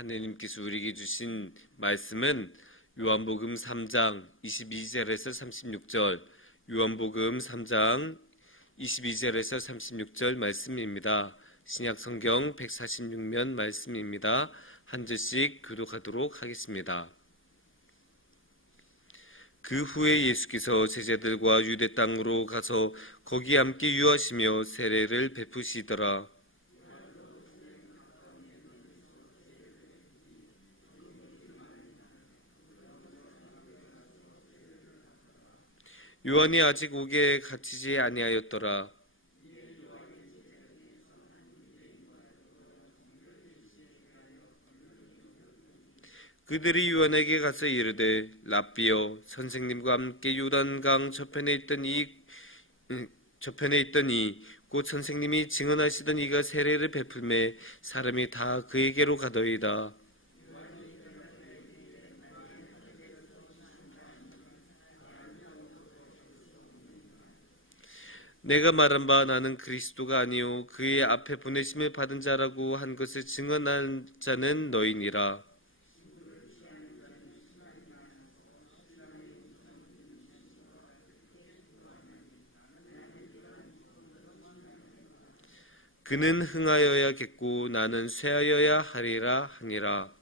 하느님께서 우리에게 주신 말씀은 요한복음 3장 22절에서 36절, 요한복음 3장 22절에서 36절 말씀입니다. 신약성경 146면 말씀입니다. 한 절씩 교독하도록 하겠습니다. 그 후에 예수께서 제자들과 유대 땅으로 가서 거기 함께 유하시며 세례를 베푸시더라. 요한이 아직 옥에 갇히지 아니하였더라. 그들이 요한에게 가서 이르되 랍비여, 선생님과 함께 요단강 저편에 있더니 곧 선생님이 증언하시던 이가 세례를 베풀매 사람이 다 그에게로 가더이다. 내가 말한 바 나는 그리스도가 아니요 그의 앞에 보내심을 받은 자라고 한 것을 증언한 자는 너희니라. 그는 흥하여야겠고 나는 쇠하여야 하리라 하니라.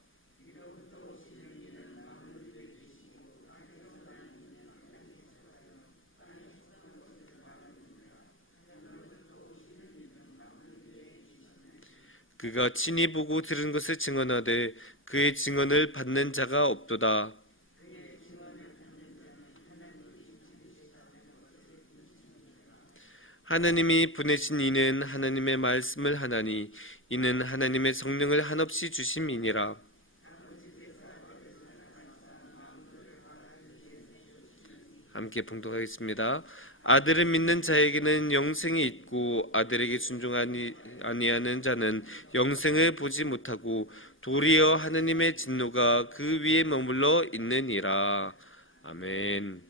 그가 친히 보고 들은 것을 증언하되 그의 증언을 받는 자가 없도다. 하나님이 보내신 이는 하나님의 말씀을 하나니 이는 하나님의 성령을 한없이 주심이니라. 함께 봉독하겠습니다. 아들을 믿는 자에게는 영생이 있고 아들에게 순종하지 아니하는 자는 영생을 보지 못하고 도리어 하느님의 진노가 그 위에 머물러 있느니라. 아멘.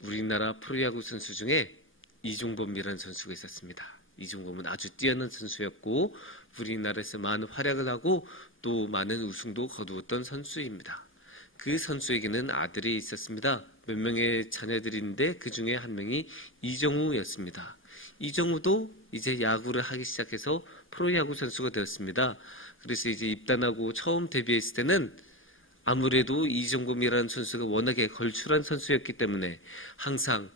우리나라 프로야구 선수 중에 이종범이라는 선수가 있었습니다. 이종범은 아주 뛰어난 선수였고 우리나라에서 많은 활약을 하고 또 많은 우승도 거두었던 선수입니다. 그 선수에게는 아들이 있었습니다. 몇 명의 자녀들이 있는데 그 중에 한 명이 이정우였습니다. 이정우도 이제 야구를 하기 시작해서 프로야구 선수가 되었습니다. 그래서 이제 입단하고 처음 데뷔했을 때는 아무래도 이종범이라는 선수가 워낙에 걸출한 선수였기 때문에 항상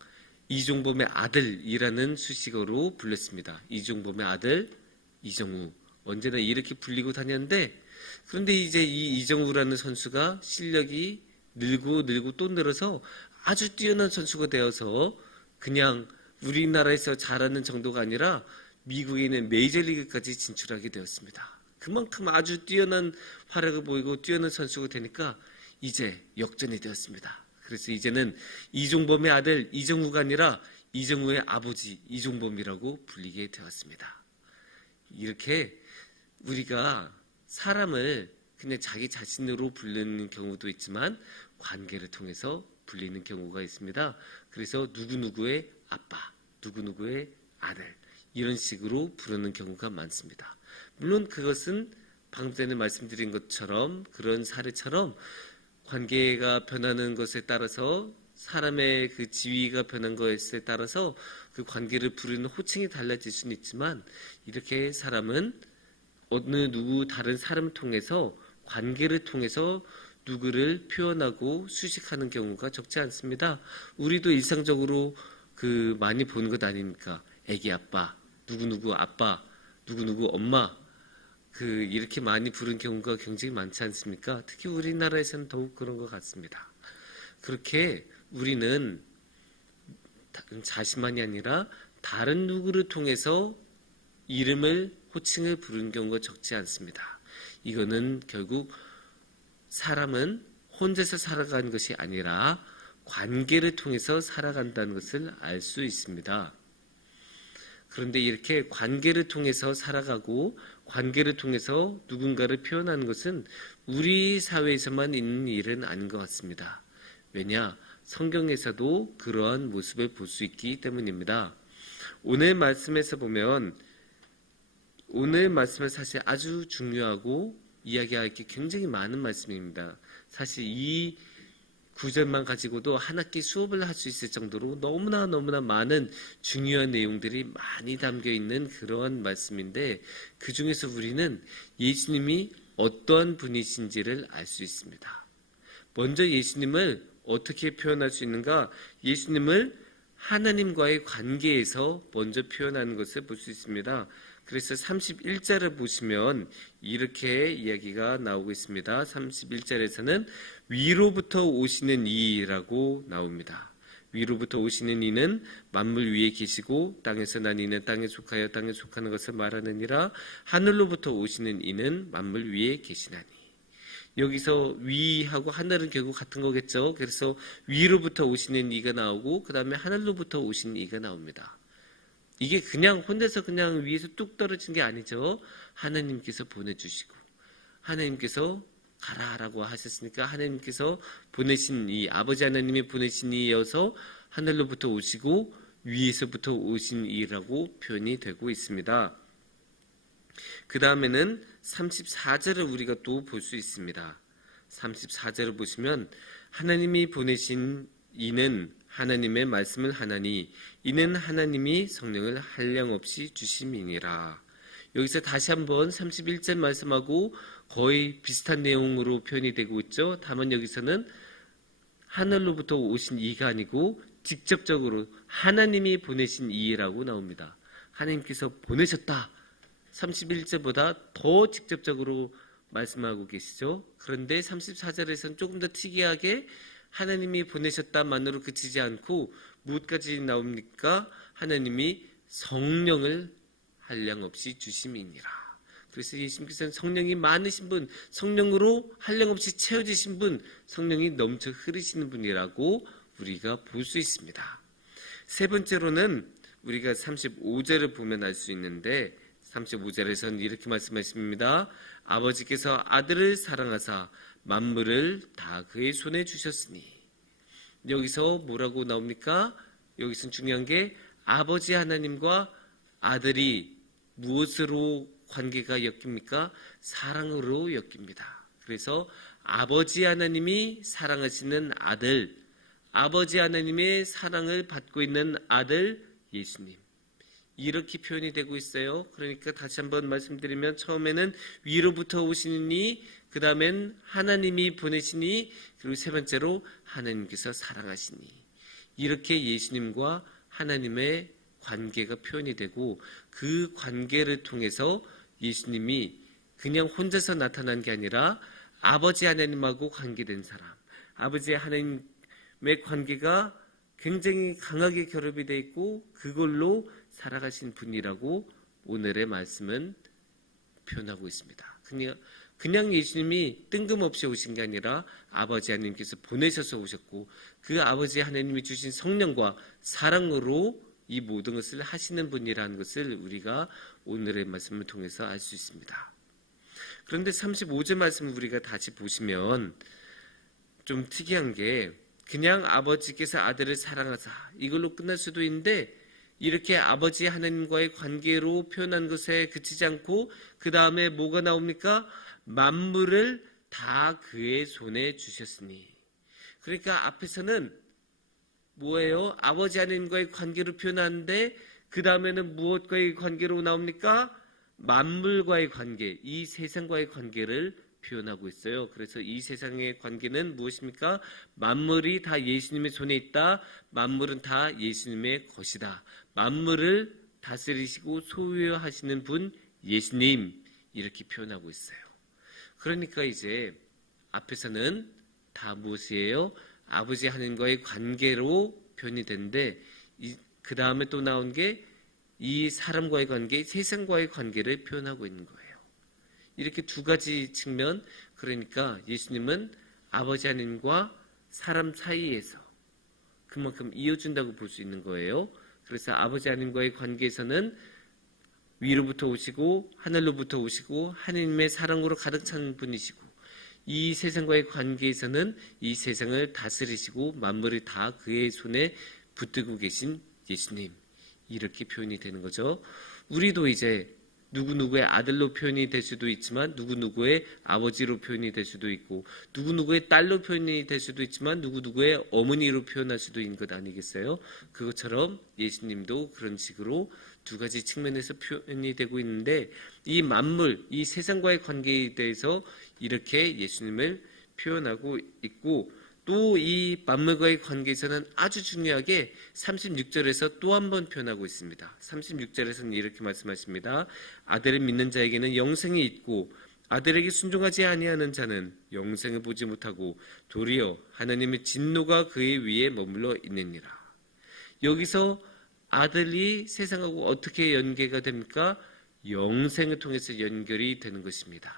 이종범의 아들이라는 수식어로 불렸습니다. 이종범의 아들 이정우, 언제나 이렇게 불리고 다녔는데, 그런데 이제 이 이정우라는 선수가 실력이 늘고 또 늘어서 아주 뛰어난 선수가 되어서 그냥 우리나라에서 잘하는 정도가 아니라 미국에 있는 메이저리그까지 진출하게 되었습니다. 그만큼 아주 뛰어난 활약을 보이고 뛰어난 선수가 되니까 이제 역전이 되었습니다. 그래서 이제는 이종범의 아들 이정우가 아니라 이정우의 아버지 이종범이라고 불리게 되었습니다. 이렇게 우리가 사람을 그냥 자기 자신으로 부르는 경우도 있지만 관계를 통해서 불리는 경우가 있습니다. 그래서 누구누구의 아빠, 누구누구의 아들 이런 식으로 부르는 경우가 많습니다. 물론 그것은 방금 전에 말씀드린 것처럼 그런 사례처럼 관계가 변하는 것에 따라서 사람의 그 지위가 변한 것에 따라서 그 관계를 부르는 호칭이 달라질 수는 있지만 이렇게 사람은 어느 누구 다른 사람을 통해서 관계를 통해서 누구를 표현하고 수식하는 경우가 적지 않습니다. 우리도 일상적으로 그 많이 보는 것 아닙니까? 애기 아빠, 누구누구 아빠, 누구누구 엄마 이렇게 많이 부른 경우가 굉장히 많지 않습니까? 특히 우리나라에서는 더욱 그런 것 같습니다. 그렇게 우리는 자신만이 아니라 다른 누구를 통해서 이름을 호칭을 부르는 경우가 적지 않습니다. 이거는 결국 사람은 혼자서 살아가는 것이 아니라 관계를 통해서 살아간다는 것을 알 수 있습니다. 그런데 이렇게 관계를 통해서 살아가고 관계를 통해서 누군가를 표현하는 것은 우리 사회에서만 있는 일은 아닌 것 같습니다. 왜냐? 성경에서도 그러한 모습을 볼 수 있기 때문입니다. 오늘 말씀에서 보면 오늘 말씀은 사실 아주 중요하고 이야기할 게 굉장히 많은 말씀입니다. 사실 이 구절만 가지고도 한 학기 수업을 할 수 있을 정도로 너무나 많은 중요한 내용들이 많이 담겨 있는 그러한 말씀인데, 그 중에서 우리는 예수님이 어떠한 분이신지를 알 수 있습니다. 먼저 예수님을 어떻게 표현할 수 있는가? 예수님을 하나님과의 관계에서 먼저 표현하는 것을 볼 수 있습니다. 그래서 31절을 보시면 이렇게 이야기가 나오고 있습니다. 31절에서는 위로부터 오시는 이라고 나옵니다. 위로부터 오시는 이는 만물 위에 계시고 땅에서 난 이는 땅에 속하여 땅에 속하는 것을 말하느니라. 하늘로부터 오시는 이는 만물 위에 계시나니. 여기서 위하고 하늘은 결국 같은 거겠죠. 그래서 위로부터 오시는 이가 나오고 그 다음에 하늘로부터 오시는 이가 나옵니다. 이게 그냥 혼자서 그냥 위에서 뚝 떨어진 게 아니죠. 하나님께서 보내주시고 하나님께서 가라라고 하셨으니까 하나님께서 보내신 이 아버지 하나님이 보내신 이여서 하늘로부터 오시고 위에서부터 오신 이라고 표현이 되고 있습니다. 그 다음에는 34절을 우리가 또 볼 수 있습니다. 34절을 보시면 하나님이 보내신 이는 하나님의 말씀을 하나니 이는 하나님이 성령을 한량없이 주심이니라. 여기서 다시 한번 31절 말씀하고 거의 비슷한 내용으로 표현이 되고 있죠. 다만 여기서는 하늘로부터 오신 이가 아니고 직접적으로 하나님이 보내신 이라고 나옵니다. 하나님께서 보내셨다. 31절보다 더 직접적으로 말씀하고 계시죠. 그런데 34절에서는 조금 더 특이하게 하나님이 보내셨다만으로 그치지 않고 무엇까지 나옵니까? 하나님이 성령을 한량없이 주심이니라. 그래서 예수님께서는 성령이 많으신 분, 성령으로 한량없이 채워지신 분, 성령이 넘쳐 흐르시는 분이라고 우리가 볼 수 있습니다. 세 번째로는 우리가 35절을 보면 알 수 있는데 35절에서는 이렇게 말씀하십니다. 아버지께서 아들을 사랑하사 만물을 다 그의 손에 주셨으니. 여기서 뭐라고 나옵니까? 여기서 중요한 게 아버지 하나님과 아들이 무엇으로 관계가 엮입니까? 사랑으로 엮입니다. 그래서 아버지 하나님이 사랑하시는 아들, 아버지 하나님의 사랑을 받고 있는 아들 예수님, 이렇게 표현이 되고 있어요. 그러니까 다시 한번 말씀드리면 처음에는 위로부터 오시니, 그 다음엔 하나님이 보내시니, 그리고 세 번째로 하나님께서 사랑하시니, 이렇게 예수님과 하나님의 관계가 표현이 되고, 그 관계를 통해서 예수님이 그냥 혼자서 나타난 게 아니라 아버지 하나님하고 관계된 사람, 아버지 하나님의 관계가 굉장히 강하게 결합이 되어 있고 그걸로 살아가신 분이라고 오늘의 말씀은 표현하고 있습니다. 그냥 예수님이 뜬금없이 오신 게 아니라 아버지 하나님께서 보내셔서 오셨고 그 아버지 하나님이 주신 성령과 사랑으로 이 모든 것을 하시는 분이라는 것을 우리가 오늘의 말씀을 통해서 알 수 있습니다. 그런데 35절 말씀을 우리가 다시 보시면 좀 특이한 게 그냥 아버지께서 아들을 사랑하사 이걸로 끝날 수도 있는데 이렇게 아버지 하나님과의 관계로 표현한 것에 그치지 않고 그 다음에 뭐가 나옵니까? 만물을 다 그의 손에 주셨으니. 그러니까 앞에서는 뭐예요? 아버지 하나님과의 관계로 표현하는데 그 다음에는 무엇과의 관계로 나옵니까? 만물과의 관계, 이 세상과의 관계를 표현하고 있어요. 그래서 이 세상의 관계는 무엇입니까? 만물이 다 예수님의 손에 있다. 만물은 다 예수님의 것이다. 만물을 다스리시고 소유하시는 분 예수님, 이렇게 표현하고 있어요. 그러니까 이제 앞에서는 다 무엇이에요? 아버지 하나님과의 관계로 표현이 되는데 그 다음에 또 나온 게 이 사람과의 관계, 세상과의 관계를 표현하고 있는 거예요. 이렇게 두 가지 측면, 그러니까 예수님은 아버지 하나님과 사람 사이에서 그만큼 이어준다고 볼 수 있는 거예요. 그래서 아버지 하나님과의 관계에서는 위로부터 오시고 하늘로부터 오시고 하나님의 사랑으로 가득 찬 분이시고 이 세상과의 관계에서는 이 세상을 다스리시고 만물을 다 그의 손에 붙들고 계신 예수님, 이렇게 표현이 되는 거죠. 우리도 이제 누구누구의 아들로 표현이 될 수도 있지만 누구누구의 아버지로 표현이 될 수도 있고 누구누구의 딸로 표현이 될 수도 있지만 누구누구의 어머니로 표현할 수도 있는 것 아니겠어요? 그것처럼 예수님도 그런 식으로 두 가지 측면에서 표현이 되고 있는데 이 만물, 이 세상과의 관계에 대해서 이렇게 예수님을 표현하고 있고 또 이 만물과의 관계에서는 아주 중요하게 36절에서 또 한 번 표현하고 있습니다. 36절에서는 이렇게 말씀하십니다. 아들을 믿는 자에게는 영생이 있고 아들에게 순종하지 아니하는 자는 영생을 보지 못하고 도리어 하나님의 진노가 그의 위에 머물러 있느니라. 여기서 아들이 세상하고 어떻게 연계가 됩니까? 영생을 통해서 연결이 되는 것입니다.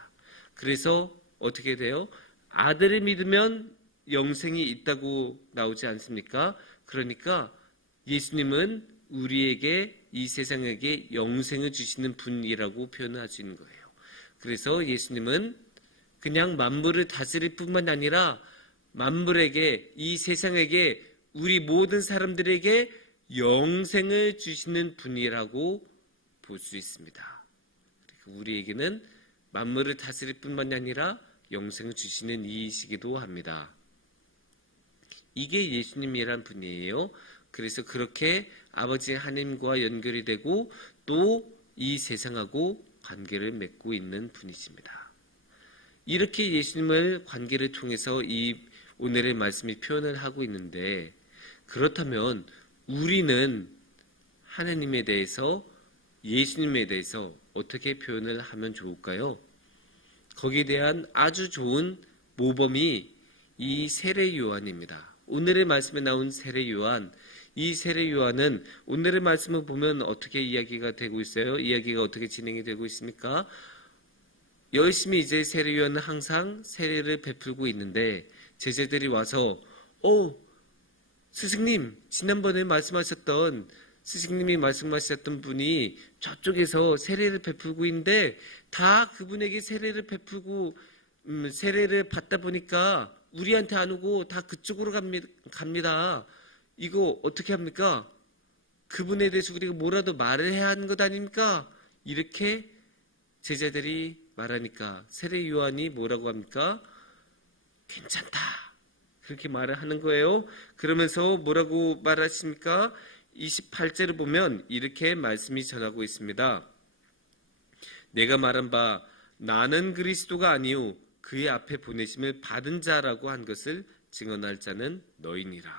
그래서 어떻게 돼요? 아들을 믿으면 영생이 있다고 나오지 않습니까? 그러니까 예수님은 우리에게 이 세상에게 영생을 주시는 분이라고 표현할 수 있는 거예요. 그래서 예수님은 그냥 만물을 다스릴 뿐만 아니라 만물에게 이 세상에게 우리 모든 사람들에게 영생을 주시는 분이라고 볼 수 있습니다. 우리에게는 만물을 다스릴 뿐만 아니라 영생을 주시는 이이시기도 합니다. 이게 예수님이란 분이에요. 그래서 그렇게 아버지 하나님과 연결이 되고 또 이 세상하고 관계를 맺고 있는 분이십니다. 이렇게 예수님을 관계를 통해서 이 오늘의 말씀이 표현을 하고 있는데 그렇다면 우리는 하나님에 대해서 예수님에 대해서 어떻게 표현을 하면 좋을까요? 거기에 대한 아주 좋은 모범이 이 세례 요한입니다. 오늘의 말씀에 나온 세례 요한, 이 세례 요한은 오늘의 말씀을 보면 어떻게 이야기가 되고 있어요? 이야기가 어떻게 진행이 되고 있습니까? 열심히 이제 세례 요한은 항상 세례를 베풀고 있는데 제자들이 와서 스승님, 지난번에 스승님이 말씀하셨던 분이 저쪽에서 세례를 베풀고 있는데 다 그분에게 세례를 베풀고 세례를 받다 보니까 우리한테 안 오고 다 그쪽으로 갑니다. 이거 어떻게 합니까? 그분에 대해서 우리가 뭐라도 말을 해야 하는 것 아닙니까? 이렇게 제자들이 말하니까 세례 요한이 뭐라고 합니까? 괜찮다. 그렇게 말을 하는 거예요. 그러면서 뭐라고 말하십니까? 28절을 보면 이렇게 말씀이 전하고 있습니다. 내가 말한 바 나는 그리스도가 아니요 그의 앞에 보내심을 받은 자라고 한 것을 증언할 자는 너희니라.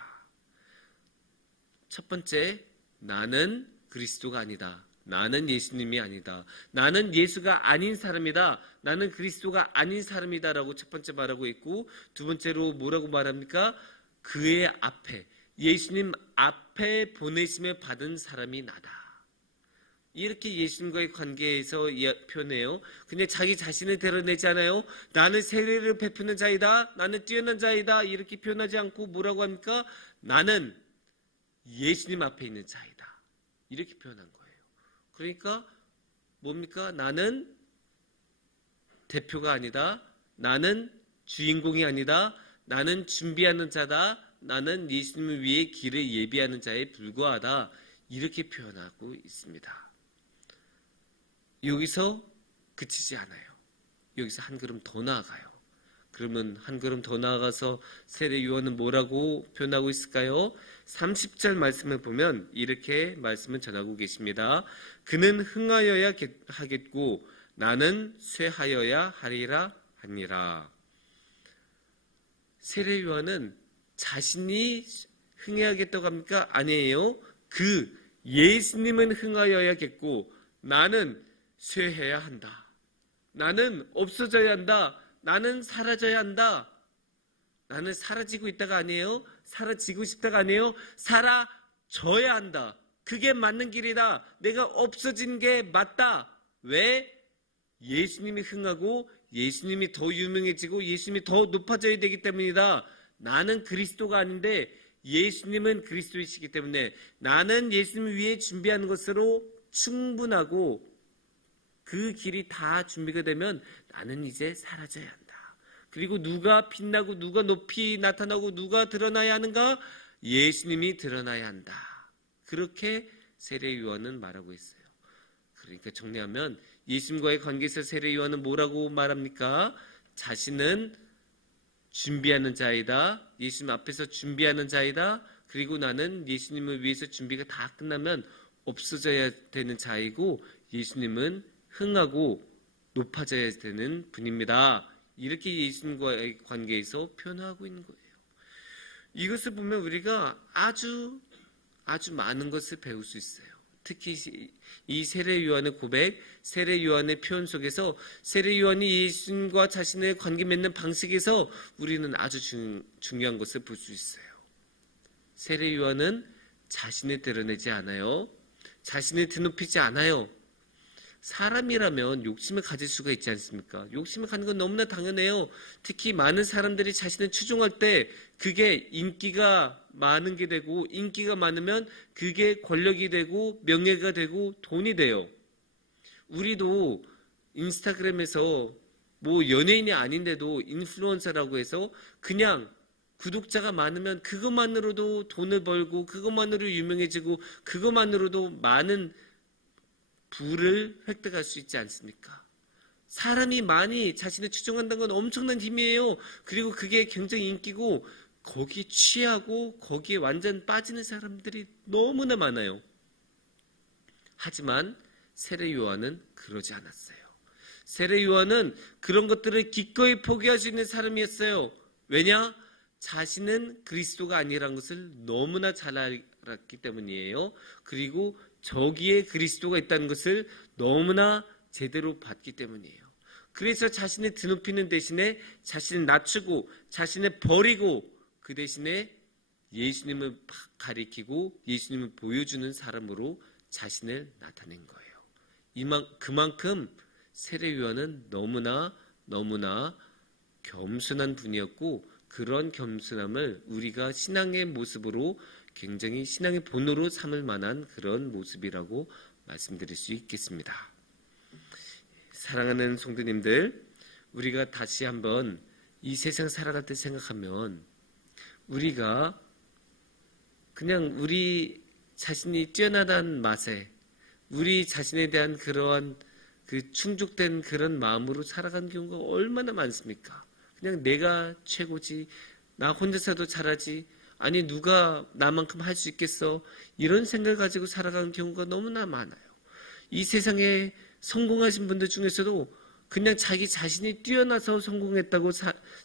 첫 번째, 나는 그리스도가 아니다. 나는 예수님이 아니다. 나는 예수가 아닌 사람이다. 나는 그리스도가 아닌 사람이다 라고 첫 번째 말하고 있고 두 번째로 뭐라고 말합니까? 그의 앞에, 예수님 앞에 보내심을 받은 사람이 나다. 이렇게 예수님과의 관계에서 표현해요. 그냥 자기 자신을 드러내지 않아요. 나는 세례를 베푸는 자이다. 나는 뛰어난 자이다. 이렇게 표현하지 않고 뭐라고 합니까? 나는 예수님 앞에 있는 자이다. 이렇게 표현한 거예요. 그러니까 뭡니까? 나는 대표가 아니다. 나는 주인공이 아니다. 나는 준비하는 자다. 나는 예수님을 위해 길을 예비하는 자에 불과하다. 이렇게 표현하고 있습니다. 여기서 그치지 않아요. 여기서 한 걸음 더 나아가요. 그러면 한 걸음 더 나아가서 세례 요한은 뭐라고 표현하고 있을까요? 30절 말씀을 보면 이렇게 말씀을 전하고 계십니다. 그는 흥하여야 하겠고 나는 쇠하여야 하리라 하니라. 세례 요한은 자신이 흥해야겠다고 합니까? 아니에요. 예수님은 흥하여야겠고 나는 쇠해야 한다. 나는 없어져야 한다. 나는 사라져야 한다. 나는 사라지고 있다가 아니에요. 사라지고 싶다가 아니에요. 사라져야 한다. 그게 맞는 길이다. 내가 없어진 게 맞다. 왜? 예수님이 흥하고 예수님이 더 유명해지고 예수님이 더 높아져야 되기 때문이다. 나는 그리스도가 아닌데 예수님은 그리스도이시기 때문에 나는 예수님을 위해 준비하는 것으로 충분하고 그 길이 다 준비가 되면 나는 이제 사라져야 한다. 그리고 누가 빛나고 누가 높이 나타나고 누가 드러나야 하는가? 예수님이 드러나야 한다. 그렇게 세례 요한은 말하고 있어요. 그러니까 정리하면 예수님과의 관계에서 세례 요한은 뭐라고 말합니까? 자신은 준비하는 자이다. 예수님 앞에서 준비하는 자이다. 그리고 나는 예수님을 위해서 준비가 다 끝나면 없어져야 되는 자이고 예수님은 흥하고 높아져야 되는 분입니다. 이렇게 예수님과의 관계에서 표현하고 있는 거예요. 이것을 보면 우리가 아주 많은 것을 배울 수 있어요. 특히 이 세례 요한의 고백, 세례 요한의 표현 속에서 세례 요한이 예수님과 자신의 관계 맺는 방식에서 우리는 아주 중요한 것을 볼 수 있어요. 세례 요한은 자신을 드러내지 않아요. 자신을 드높이지 않아요. 사람이라면 욕심을 가질 수가 있지 않습니까? 욕심을 가는 건 너무나 당연해요. 특히 많은 사람들이 자신을 추종할 때 그게 인기가 많은 게 되고, 인기가 많으면 그게 권력이 되고 명예가 되고 돈이 돼요. 우리도 인스타그램에서 뭐 연예인이 아닌데도 인플루언서라고 해서 그냥 구독자가 많으면 그것만으로도 돈을 벌고 그것만으로 유명해지고 그것만으로도 많은 부를 획득할 수 있지 않습니까? 사람이 많이 자신을 추종한다는 건 엄청난 힘이에요. 그리고 그게 굉장히 인기고 거기에 취하고 거기에 완전 빠지는 사람들이 너무나 많아요. 하지만 세례 요한은 그러지 않았어요. 세례 요한은 그런 것들을 기꺼이 포기할 수 있는 사람이었어요. 왜냐? 자신은 그리스도가 아니라는 것을 너무나 잘 알았기 때문이에요. 그리고 저기에 그리스도가 있다는 것을 너무나 제대로 봤기 때문이에요. 그래서 자신을 드높이는 대신에 자신을 낮추고 자신을 버리고 그 대신에 예수님을 가리키고 예수님을 보여주는 사람으로 자신을 나타낸 거예요. 그만큼 세례 요한은 너무나 겸손한 분이었고 그런 겸손함을 우리가 신앙의 모습으로 굉장히 신앙의 본으로 삼을 만한 그런 모습이라고 말씀드릴 수 있겠습니다. 사랑하는 성도님들, 우리가 다시 한번 이 세상 살아갈 때 생각하면 우리가 그냥 우리 자신이 뛰어나다는 맛에 우리 자신에 대한 그러한 그 충족된 그런 마음으로 살아가는 경우가 얼마나 많습니까? 그냥 내가 최고지, 나 혼자서도 잘하지, 아니 누가 나만큼 할 수 있겠어, 이런 생각을 가지고 살아가는 경우가 너무나 많아요. 이 세상에 성공하신 분들 중에서도 그냥 자기 자신이 뛰어나서 성공했다고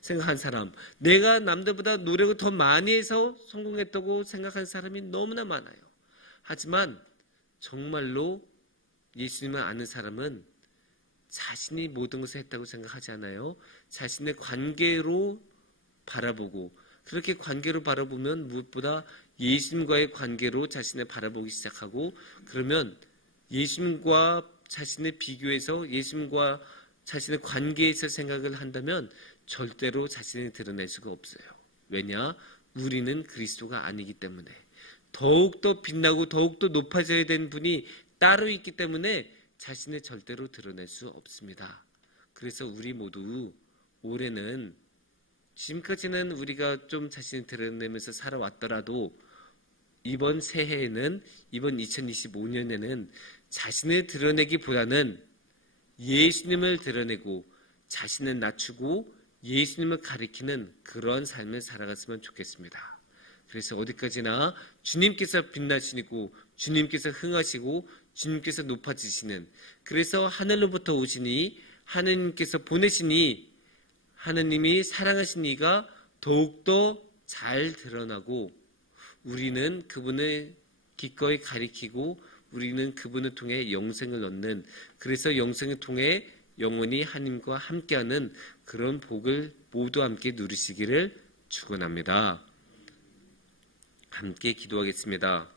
생각한 사람, 내가 남들보다 노력을 더 많이 해서 성공했다고 생각하는 사람이 너무나 많아요. 하지만 정말로 예수님을 아는 사람은 자신이 모든 것을 했다고 생각하지 않아요. 자신의 관계로 바라보고, 그렇게 관계로 바라보면 무엇보다 예수님과의 관계로 자신을 바라보기 시작하고, 그러면 예수님과 자신을 비교해서 예수님과 자신의 관계에서 생각을 한다면 절대로 자신을 드러낼 수가 없어요. 왜냐? 우리는 그리스도가 아니기 때문에. 더욱더 빛나고 더욱더 높아져야 되는 분이 따로 있기 때문에 자신을 절대로 드러낼 수 없습니다. 그래서 우리 모두 올해는, 지금까지는 우리가 좀 자신을 드러내면서 살아왔더라도 이번 새해에는, 이번 2025년에는 자신을 드러내기보다는 예수님을 드러내고 자신을 낮추고 예수님을 가리키는 그런 삶을 살아갔으면 좋겠습니다. 그래서 어디까지나 주님께서 빛나시고 주님께서 흥하시고 주님께서 높아지시는, 그래서 하늘로부터 오시니 하느님께서 보내시니 하느님이 사랑하신 이가 더욱더 잘 드러나고 우리는 그분을 기꺼이 가리키고 우리는 그분을 통해 영생을 얻는, 그래서 영생을 통해 영원히 하나님과 함께하는 그런 복을 모두 함께 누리시기를 축원합니다. 함께 기도하겠습니다.